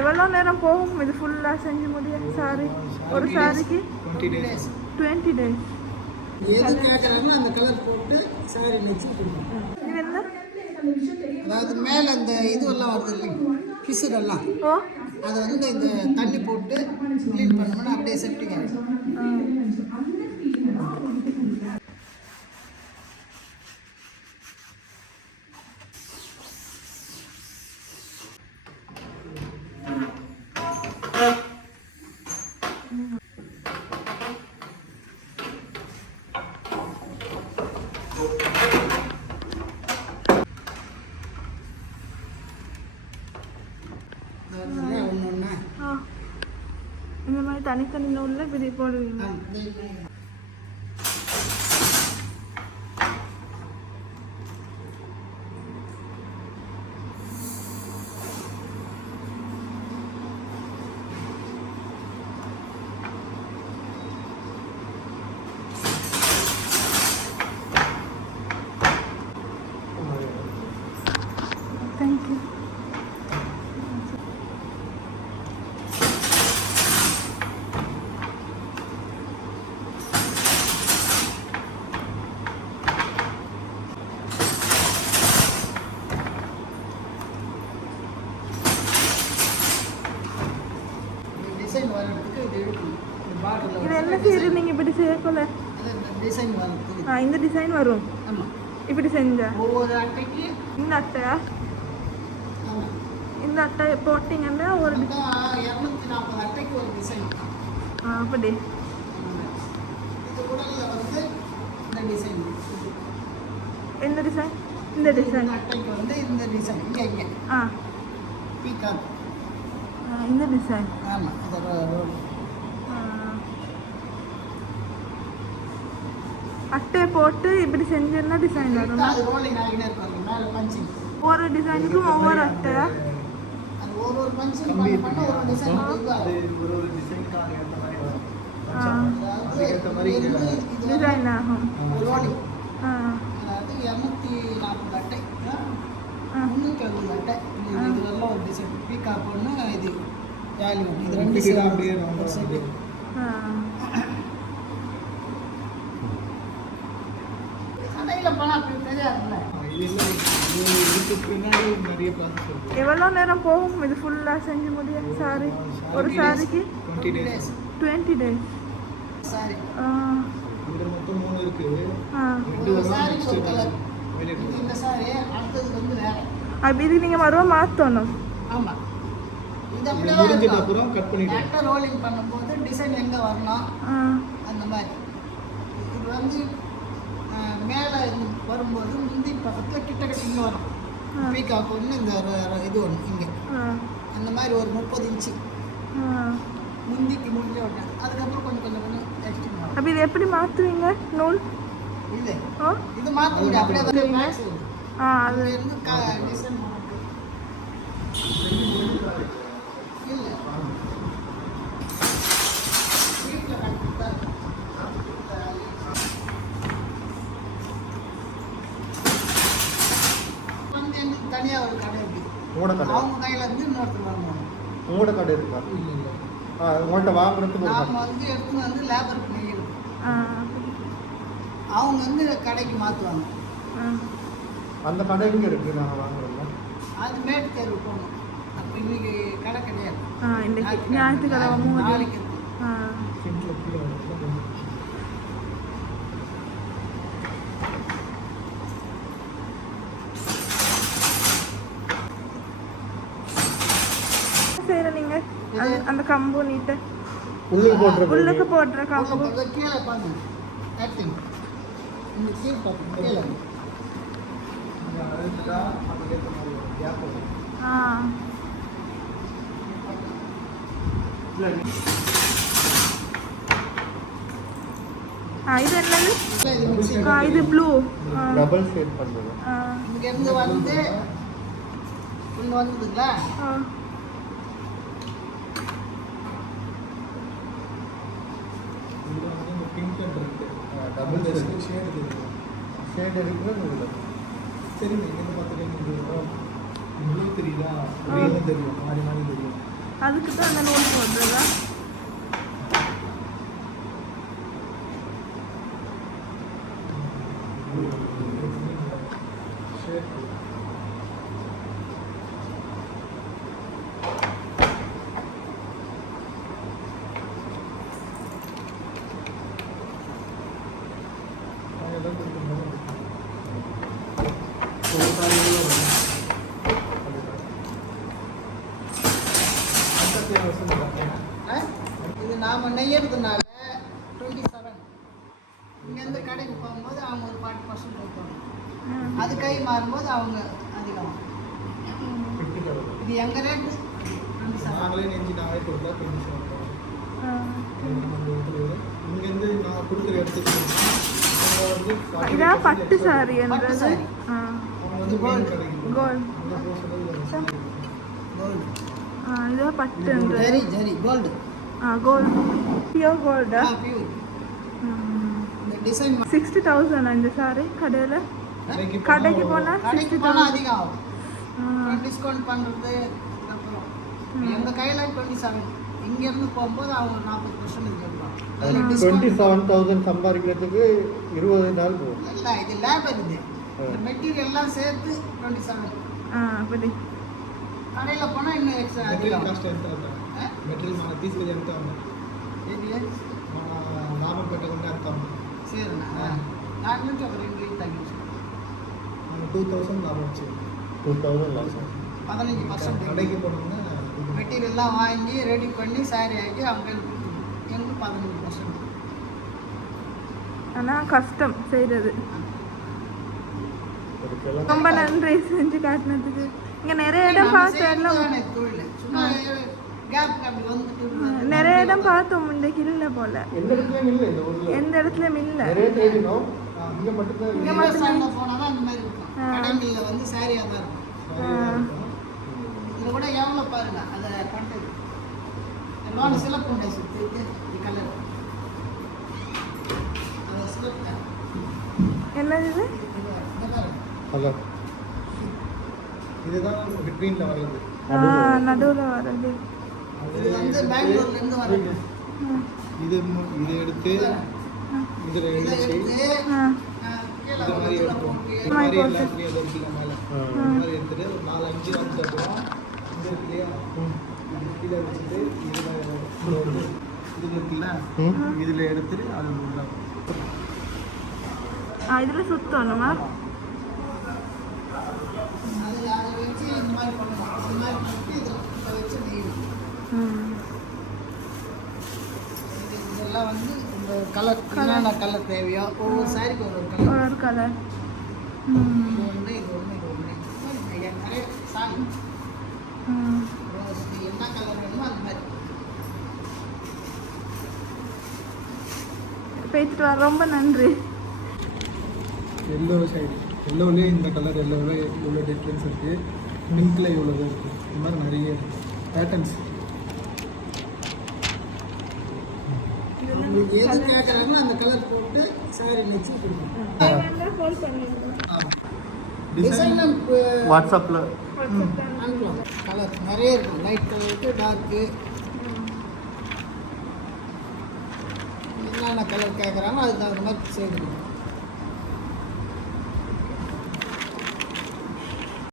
எவ்வளோ நேரம் போகும் இது ஃபுல்லாக செஞ்சு முடிய? சாரி, ஒரு சாரிக்கு 20 days. எது கேட்குறாங்களோ அந்த கலர் போட்டு சாரி நெச்சு கொடுக்கணும். இது என்ன? அதாவது மேலே அந்த இதுவெல்லாம் வருது இல்லைங்க, பிசுரெல்லாம், அதை வந்து இந்த தண்ணி போட்டு க்ளீன் பண்ணோம்னா அப்படியே செப்டிக் ஆகிடும். இந்த மாதிரி தனித்தனி நூலில் இப்படி போடுவீங்க. தேங்க்யூ. இது என்ன செய்யுது நீங்கள் இப்படி செய்யக்குள்ள? இந்த டிசைன் வரும் இப்படி செஞ்சா? ஒவ்வொரு அட்டைக்கு இந்த அட்டையா? இந்த அட்டை போட்டிங்கன்னா ஒரு 240 அட்டைக்கு ஒரு டிசைன். அப்படி இது உடல்ல வந்து இந்த டிசைன். எந்த டிசைன்? இந்த டிசைன் அட்டைக்கு வந்து இந்த டிசைன் இங்கே பீகாக் இந்த டிசைன். ஆமாம், அது ரோல். அட்டை போட்டு இப்படி செஞ்சேன்னா டிசைன் வரும். அது ரோலிங் ஆகினே இருக்கும். மேலே பஞ்சிங், ஒவ்வொரு டிசைனுக்கும் ஒவ்வொரு அட்டை. அது ஒரு பஞ்சிங் பண்ண ஒரு டிசைன் ஒரு டிசைனுக்காக ஏற்ற மாதிரி வரும். ஏற்ற மாதிரி டிசைன் ஆகும். ரோலிங் அது 240 அட்டை, 360 அட்டை. இதெல்லாம் ஒரு டிசைன். பீகாக் ஒன்று, இது ஜாலி ஒன்று. இது ரெண்டு சைடு அப்படியே ஒரு சைடு. எவ்வளோ நேரம் போகும் இது ஃபுல்லாக செஞ்சு முடிய? சாரி, ஒரு சாரிக்கு 20 days. சாரி மொத்தம் 3 இருக்கு. இந்த சாரி அடுத்தது வந்து வேற. அப்படி இது நீங்கள் மறுபடியும் மாற்றணும். ஆமாம், இது முடிஞ்சதுக்கு அப்புறம் கட் பண்ணிட்டு ரோலிங் பண்ணும்போது டிசைன் எங்கே வரணும் அந்த மாதிரி. இது வந்து மேலே வரும்போது முந்தி பக்கத்தில் கிட்ட இங்கே வரும். பீகாக் ஒன்று, இந்த இது ஒன்று இங்கே. அந்த மாதிரி ஒரு 30 இன்ச்சு முந்திக்கு முடிஞ்ச உடனே அதுக்கப்புறம் கொஞ்சம் எக்ஸ்ட்ரா. அப்போ இது எப்படி மாற்றுவீங்க நூல்? இது மாற்ற முடியும், அப்படியே வந்து அது இருந்து டிசைன் இல்லை. தனியாக ஒரு கடை இருக்கு. அவங்க கையில் இருந்து இன்னொருத்தர் வாங்குவாங்க. உங்களோட கடை இருக்கா? இல்லை இல்லை, உங்கள்கிட்ட வாங்குறதுக்கு நாம் வந்து எடுத்துன்னு வந்து லேபருக்கு நெய்யணும். அவங்க வந்து கடைக்கு மாற்றுவாங்க. அந்த கடை எங்கே இருக்குது? நாங்கள் வாங்குறோம். அது மேட்டு தேர்வு போகணும். அப்போ இன்னைக்கு கடை கிடையாது. இன்னைக்கு ஞாயிற்றுக்கிழமை நாளைக்கு இருக்கும். அந்த கம்பு நீட்டு உள்ளுக்கு போடுற கம்பு கீழே பாருங்க. ஆக்டிங் இந்த கீழே பாருங்க. கீழே இது என்னது? இது ப்ளூ டபுள் ஷேட் பண்றது. இங்க இருந்து வந்து இங்க வந்ததுங்களா? இது வந்து pink and red double shade இருக்கு. ஷேட் இருக்கு. சரி, இங்க பார்த்துட்டு ப்ளூ தெரியுதா? க்ரீன் தெரியும், மாறி மாறி தெரியும். அதுக்கு தான் அந்த நூல் போடுறதா? இது நாம் நெய்யறதுனால 27. இங்கேருந்து கடைக்கு போகும்போது அவங்க ஒரு 40% வைப்பாங்க. அது கை மாறும்போது அவங்க அதிகம். இது எங்கள் ரேட்டு 27. நாங்களே நெஞ்சு நாங்களே கொடுத்தா 27. இங்கேருந்து நான் கொடுக்குற இடத்துக்கு இதான் பட்டு சாரி பட்டு என்றது. சாரி. அவங்க வந்து கோல்டு கிடைக்கும். கோல்டு. கோல்டு இதான் பட்டுன்றது. Zari zari gold. Gold. Pure கோல்டா? பியூர். இந்த டிசைன் 60,000 இந்த சாரி கடையில். கடைக்கு போனால் கடைக்கு போனால் அதிகம் ஆகும். டிஸ்கவுண்ட் பண்ணுறது அப்புறம் எங்கள் கையில் 27. இங்கேருந்து போகும்போது அவங்க 40% கேட்பாங்க. அதில் டிஸ்கவுண்ட் 27,000 சம்பாதிக்கிறதுக்கு 20 நாள் போகும். இல்லை, இது லேபர். இது மெட்டீரியல் எல்லாம் சேர்த்து 27. அப்படி கடையில் போனால் இன்னும் எக்ஸ்ட்ரா మెటీరియల్ அதிகம். కాస్ట్ ఎంత అవుతుంది? మెటీరియల్ మన తీసుకెళ్ళి ఎంత ఉంది? మన లాభం పెట్టకుండా ఎంత ఉంది? சரிண்ணா, நான் నుంచి ఒక 2 రేట్ తగ్గించు. మన 2,000 లాభం వచ్చింది. 2,000 లాస్. 15% கடைக்கு போனோம்னா மெட்டீரியல்லாம் வாங்கி ரெடி பண்ணி சாரி ஆக்கி அவங்க கையில் கொடுத்துருவோம். எனக்கு 15%. ஆனால் கஷ்டம் செய்கிறது. ரொம்ப நன்றி செஞ்சு காட்டினதுக்கு. இங்கே நிறைய இடம் பார்த்தோம். தொழில் சும்மா கேப் அப்படி வந்துட்டு நிறைய இடம் பார்த்தோம் இந்த கில்ல போல. எந்த இடத்துலயும் இல்லை இந்த ஊர்ல. எந்த இடத்துலயும் இல்லை. நிறைய தேடினோம். இங்க மட்டும் தான் இங்க இருக்கு. மட்டும் போனால் தான் இந்த மாதிரி இருக்கும். கடைகளில் வந்து சாரியாக தான் இருக்கும். இதில் கூட எவ்வளோ பாருங்க அதை பண்ணுறது லோன் சிலப்பு உண்டை சுற்றி இது கலர் அதை சிலப்பு என்னது இது? ஹலோ. இதுதான் பிட்வீன்ல வர்றது. நடுவில் வர்றது. இது வந்து பெங்களூர்லேருந்து வர்றது. இது இது எடுத்து இதுல இதை எடுத்து எடுத்து கீழே இது மாதிரி இதில் எடுப்போம். போட்டு இது மாதிரி எல்லாத்துலயும் எதை வச்சுக்க மேல இந்த மாதிரி எடுத்துட்டு ஒரு 4-5 வந்து அப்புறம் இங்க இருக்கு இல்லையா, இது கீழே வச்சுட்டு இதுல இருக்குல்ல, இதுல எடுத்துட்டு அது உள்ள இதில் சுத்தணுமா? அதை வச்சு இந்த மாதிரி பண்ணலாம். இந்த மாதிரி பண்ணிட்டு இதை வச்சு நெய்யணும். இதெல்லாம் வந்து இந்த கலர் என்னென்ன கலர் தேவையோ ஒவ்வொரு சாரிக்கு ஒரு கலர். ஒரு கலர். இது ஒன்று இது ஒன்று இது ஒன்று நிறைய சாரி என்ன கலர் வேணுமோ அந்த மாதிரி. போயிட்டு வர ரொம்ப நன்றி. எல்லோ சைடு எல்லோவிலே இந்த கலர் எல்லோவில் இவ்வளோ டிஃப்ரென்ஸ் இருக்குது. பிங்க்கில் இவ்வளோ இருக்குது. இந்த மாதிரி நிறைய இருக்குது பேட்டர்ன்ஸ். உங்களுக்கு எது கேட்குறாங்கன்னா அந்த கலர் போட்டு சாரி நெச்சு கொடுக்கணும். டிசைன் வாட்ஸ்அப்பில் அனுப்பலாம். கலர் நிறைய இருக்கும். லைட் கலருக்கு டார்க்கு என்னென்ன கலர் கேட்குறாங்களோ அதுக்கு தகுந்த மாதிரி செய்யணும்.